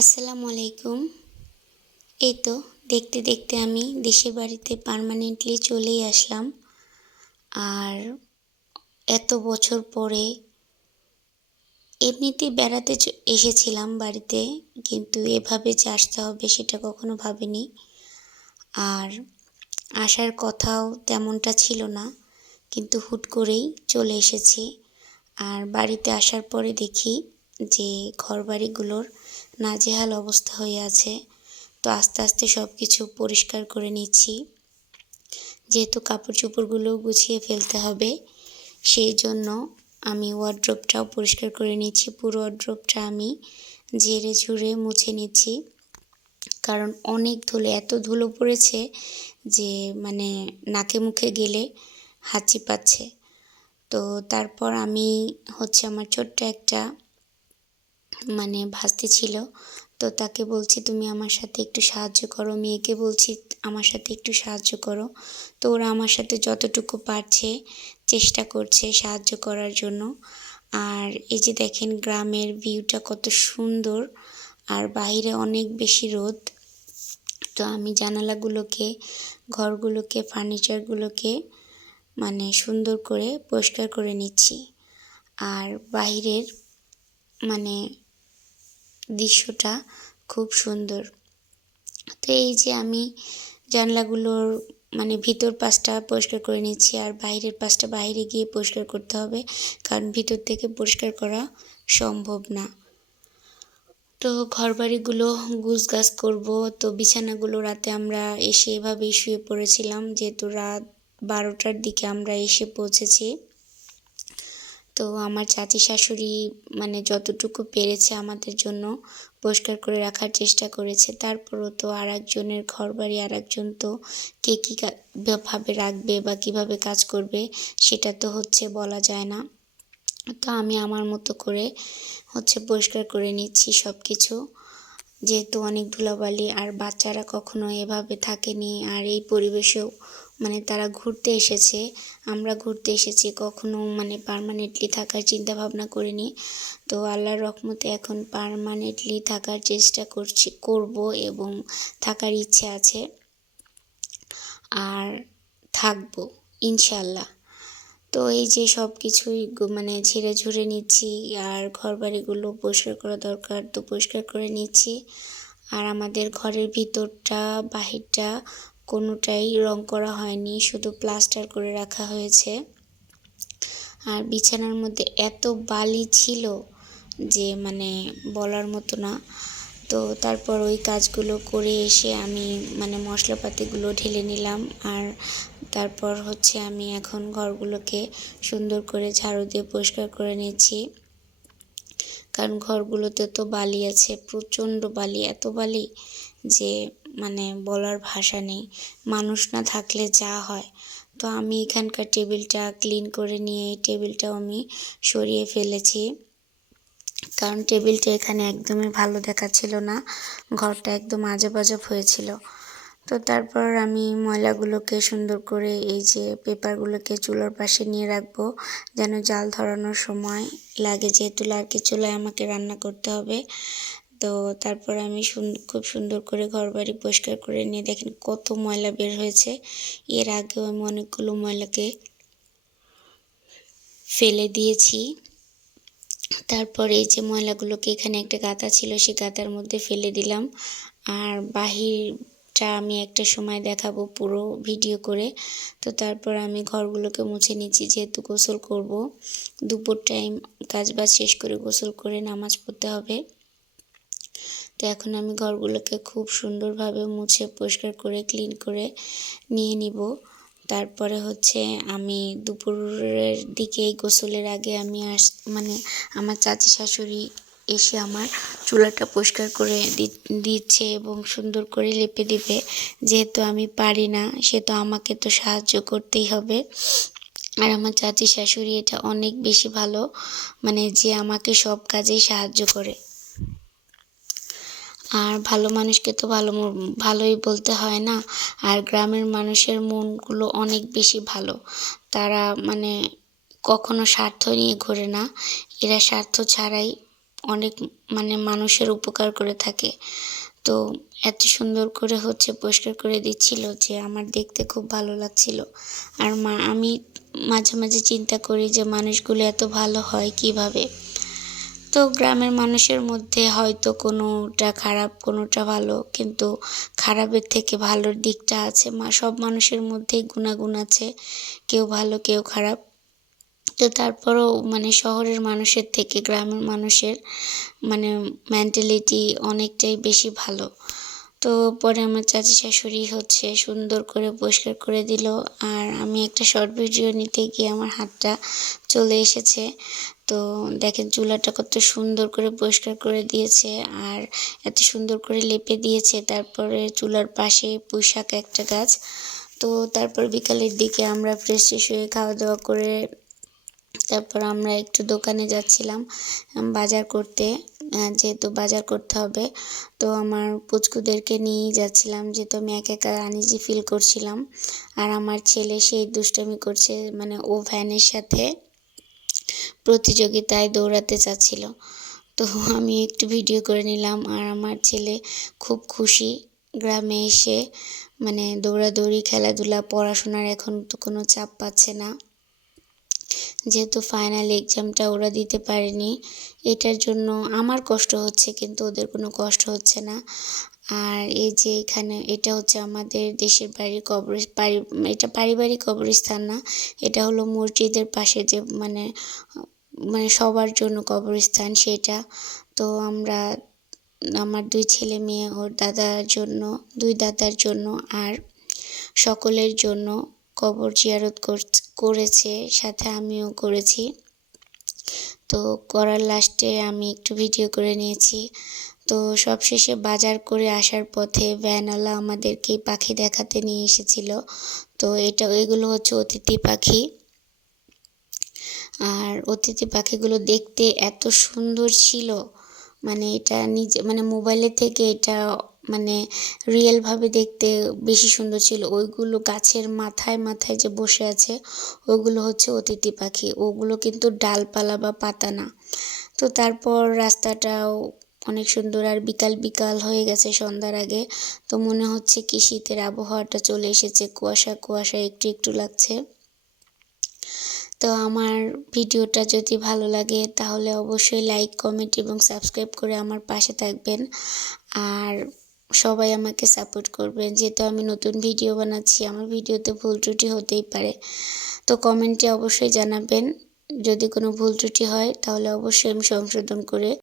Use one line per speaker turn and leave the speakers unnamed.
আসসালামু আলাইকুম। এই তো দেখতে দেখতে আমি দেশের বাড়িতে পার্মানেন্টলি চলেই আসলাম। আর এত বছর পরে এমনিতেই বেড়াতে এসেছিলাম বাড়িতে, কিন্তু এভাবে যে আসতে হবে সেটা কখনো ভাবিনি। আর আসার কথাও তেমনটা ছিল না, কিন্তু হুট করেই চলে এসেছি। আর বাড়িতে আসার পরে দেখি যে ঘরবাড়িগুলোর নাজেহাল অবস্থা হয়ে আছে। তো আস্তে আস্তে সব কিছু পরিষ্কার করে নিচ্ছি। যেহেতু কাপড় চোপড়গুলো গুছিয়ে ফেলতে হবে, সেই জন্য আমি ওয়ার্ড্রোবটাও পরিষ্কার করে নিচ্ছি। পুরো ওয়ার্ড্রোবটা আমি ঝেড়ে ঝুড়ে মুছে নিচ্ছি। কারণ অনেক ধুলো, এত ধুলো পড়েছে যে মানে নাকে মুখে গেলে হাঁচি পাচ্ছে। তো তারপর আমি হচ্ছে আমার ছোট্ট একটা মানে ভাস্তি ছিল। তো তাকে বলছি, তুমি আমার সাথে একটু সাহায্য করো, মেয়েকে বলছি, আমার সাথে একটু সাহায্য করো। তো ওরা আমার সাথে যতটুকু পারছে চেষ্টা করছে সাহায্য করার জন্য। আর এই যে দেখেন গ্রামের ভিউটা কত সুন্দর, আর বাইরে অনেক বেশি রোদ। তো আমি জানালাগুলোকে, ঘরগুলোকে, ফার্নিচারগুলোকে মানে সুন্দর করে পরিষ্কার করে নিচ্ছি। আর বাইরের মানে দৃশ্যটা খুব সুন্দর। তো এই যে আমি জানলাগুলোর মানে ভিতর পাশটা পরিষ্কার করে নিচ্ছি আর বাইরের পাশটা বাইরে গিয়ে পরিষ্কার করতে হবে কারণ ভিতর থেকে পরিষ্কার করা সম্ভব না। তো ঘরবাড়িগুলো গুছ গাছ করব, তো বিছানাগুলো রাতে আমরা এসে এভাবেই শুয়ে পড়েছিলাম, যেহেতু রাত বারোটার দিকে আমরা এসে পৌঁছেছি। তো আমার চাচি শাশুড়ি মানে যতটুকু পেরেছে আমাদের জন্য পরিষ্কার করে রাখার চেষ্টা করেছে। তারপরও তো আর একজনের ঘর বাড়ি আর একজন তো কে কী ভাবে রাখবে বা কীভাবে কাজ করবে সেটা তো হচ্ছে বলা যায় না। তো আমি আমার মতো করে হচ্ছে পরিষ্কার করে নিচ্ছি সব কিছু যেহেতু অনেক ধুলাবালি আর বাচ্চারা কখনো এভাবে থাকেনি আর এই পরিবেশেও মানে তারা ঘুরতে এসেছে। আমরা ঘুরতে এসেছি, কখনো মানে পার্মানেন্টলি থাকার চিন্তা ভাবনা করিনি। তো আল্লাহর রহমতে এখন পার্মানেন্টলি থাকার চেষ্টা করছি, করব এবং থাকার ইচ্ছে আছে। আর থাকব ইনশাল্লাহ তো এই যে সব কিছুই মানে ঝেড়ে ঝুড়ে নিচ্ছি, আর ঘর বাড়িগুলো পরিষ্কার করা দরকার তো পরিষ্কার করে নিচ্ছি। আর আমাদের ঘরের ভিতরটা, বাহিরটা কোনোটাই রং করা হয়নি, শুধু প্লাস্টার করে রাখা হয়েছে। আর বিছানার মধ্যে এত বালি ছিল যে মানে বলার মতো না। তো তারপর ওই কাজগুলো করে এসে আমি মানে মশলাপাতিগুলো ঢেলে নিলাম। আর তারপর হচ্ছে আমি এখন ঘরগুলোকে সুন্দর করে ঝাড়ু দিয়ে পরিষ্কার করে নিচ্ছি। কারণ ঘরগুলোতে তো বালি আছে, প্রচণ্ড বালি, এত বালি যে মানে বলার ভাষা নেই। মানুষ না থাকলে যা হয়। তো আমি এখানকার টেবিলটা ক্লিন করে নিয়ে এই টেবিলটাও আমি সরিয়ে ফেলেছি। কারণ টেবিলটা এখানে একদমই ভালো দেখাচ্ছিল না। ঘরটা একদম আজব আজব হয়েছিল। তো তারপর আমি ময়লাগুলোকে সুন্দর করে এই যে পেপারগুলোকে চুলার পাশে নিয়ে রাখব, যেন জাল ধরানোর সময় লাগে। যেহেতু লার্কি চুলায় আমাকে রান্না করতে হবে। তো তারপর আমি খুব সুন্দর করে ঘরবাড়ি পরিষ্কার করে নিয়ে দেখেন কত ময়লা বের হয়েছে। এর আগেও আমি অনেকগুলো ময়লাকে ফেলে দিয়েছি। তারপর এই যে ময়লাগুলোকে এখানে একটা গাঁথা ছিল, সেই গাঁথার মধ্যে ফেলে দিলাম। আর বাহিরটা আমি একটা সময় দেখাবো পুরো ভিডিও করে। তো তারপর আমি ঘরগুলোকে মুছে নিচ্ছি যেহেতু গোসল করব। দুপুর টাইম কাজ বাজ শেষ করে গোসল করে নামাজ পড়তে হবে। তো এখন আমি ঘরগুলোকে খুব সুন্দরভাবে মুছে, পরিষ্কার করে ক্লিন করে নিয়ে নিব। তারপরে হচ্ছে আমি দুপুরের দিকে গোসলের আগে আমি আস মানে আমার চাচি শাশুড়ি এসে আমার চুলাটা পরিষ্কার করে দিচ্ছে এবং সুন্দর করে লেপে দিবে। যেহেতু আমি পারি না সে তো আমাকে তো সাহায্য করতেই হবে। আর আমার চাচি শাশুড়ি এটা অনেক বেশি ভালো মানে যে আমাকে সব কাজেই সাহায্য করে। আর ভালো মানুষকে তো ভালো ভালোই বলতে হয় না। আর গ্রামের মানুষের মনগুলো অনেক বেশি ভালো। তারা মানে কখনো স্বার্থ নিয়ে ঘোরে না। এরা স্বার্থ ছাড়াই অনেক মানে মানুষের উপকার করে থাকে। তো এত সুন্দর করে হচ্ছে পরিষ্কার করে দিচ্ছিল যে আমার দেখতে খুব ভালো লাগছিল। আর মা আমি মাঝে মাঝে চিন্তা করি যে মানুষগুলো এত ভালো হয় কীভাবে? তো গ্রামের মানুষের মধ্যে হয়তো কোনোটা খারাপ, কোনোটা ভালো, কিন্তু খারাপের থেকে ভালোর দিকটা আছে। মা, সব মানুষের মধ্যেই গুণাগুণ আছে, কেউ ভালো, কেউ খারাপ। তো তারপরেও মানে শহরের মানুষের থেকে গ্রামের মানুষের মানে মেন্টালিটি অনেকটাই বেশি ভালো। তো পরে আমার চাচি শাশুড়ি হচ্ছে, সুন্দর করে পরিষ্কার করে দিল। আর আমি একটা শর্ট ভিডিও নিতে গিয়ে আমার হাতটা চলে এসেছে। তো দেখেন চুলাটা কত সুন্দর করে পরিষ্কার করে দিয়েছে আর এত সুন্দর করে লেপে দিয়েছে। তারপরে চুলার পাশে পুঁইশাক একটা গাছ। তো তারপর বিকালের দিকে আমরা ফ্রেশ ফ্রেশ হয়ে খাওয়া দাওয়া করে তারপর আমরা একটু দোকানে যাচ্ছিলাম বাজার করতে যেহেতু বাজার করতে হবে। তো আমার পুচকুদেরকে নিয়েই যাচ্ছিলাম, যেহেতু আমি একা একা আনিজি ফিল করছিলাম। আর আমার ছেলে সেই দুষ্টামি করছে মানে ও ভ্যানের সাথে। প্রতিযোগিতায় দৌড়াতে চাচ্ছিল। তো আমি একটু ভিডিও করে নিলাম আর আমার ছেলে খুব খুশি। গ্রামে এসে মানে দৌড়াদৌড়ি, খেলাধুলা, পড়াশোনার এখন তো কোনো চাপ পাচ্ছে না। যেহেতু ফাইনাল এক্সামটা ওরা দিতে পারেনি, এটার জন্য আমার কষ্ট হচ্ছে কিন্তু ওদের কোনো কষ্ট হচ্ছে না। আর এই যে এখানে এটা হচ্ছে আমাদের দেশের বাড়ির কবর এটা পারিবারিক কবরস্থান না, এটা হলো মসজিদের পাশে যে মানে মানে সবার জন্য কবরস্থান সেটা। তো আমরা, আমার দুই ছেলে মেয়ে, ওর দাদার জন্য, দুই দাদার জন্য আর সকলের জন্য কবর জিয়ারত করেছে সাথে আমিও করেছি। তো করার লাস্টে আমি একটু ভিডিও করে নিয়েছি। তো সবশেষে বাজার করে আসার পথে ভ্যানওয়ালা আমাদেরকে পাখি দেখাতে নিয়ে এসেছিল। তো এটা, এগুলো হচ্ছে অতিথি পাখি। আর অতিথি পাখিগুলো দেখতে এত সুন্দর ছিল। মানে এটা নিজে মানে মোবাইলের থেকে এটা মানে রিয়েলভাবে দেখতে বেশি সুন্দর ছিল। ওইগুলো গাছের মাথায় মাথায় যে বসে আছে, ওগুলো হচ্ছে অতিথি পাখি। ওগুলো কিন্তু ডালপালা বা পাতা না। তো তারপর রাস্তাটাও অনেক সুন্দর আর বিকাল বিকাল হয়ে গেছে সন্ধ্যার আগে। তো মনে হচ্ছে কি শীতের আবহাওয়াটা চলে এসেছে। কুয়াশা কুয়াশা, একটু একটু লাগছে। তো আমার ভিডিওটা যদি ভালো লাগে তাহলে অবশ্যই লাইক কমেন্ট এবং সাবস্ক্রাইব করে আমার পাশে থাকবেন। আর সবাই আমাকে সাপোর্ট করবেন। যেহেতু আমি নতুন ভিডিও বানাচ্ছি, আমার ভিডিওতে ভুল ত্রুটি হতেই পারে। তো কমেন্টে অবশ্যই জানাবেন। যদি কোনো ভুল ত্রুটি হয় তাহলে অবশ্যই আমি সংশোধন করে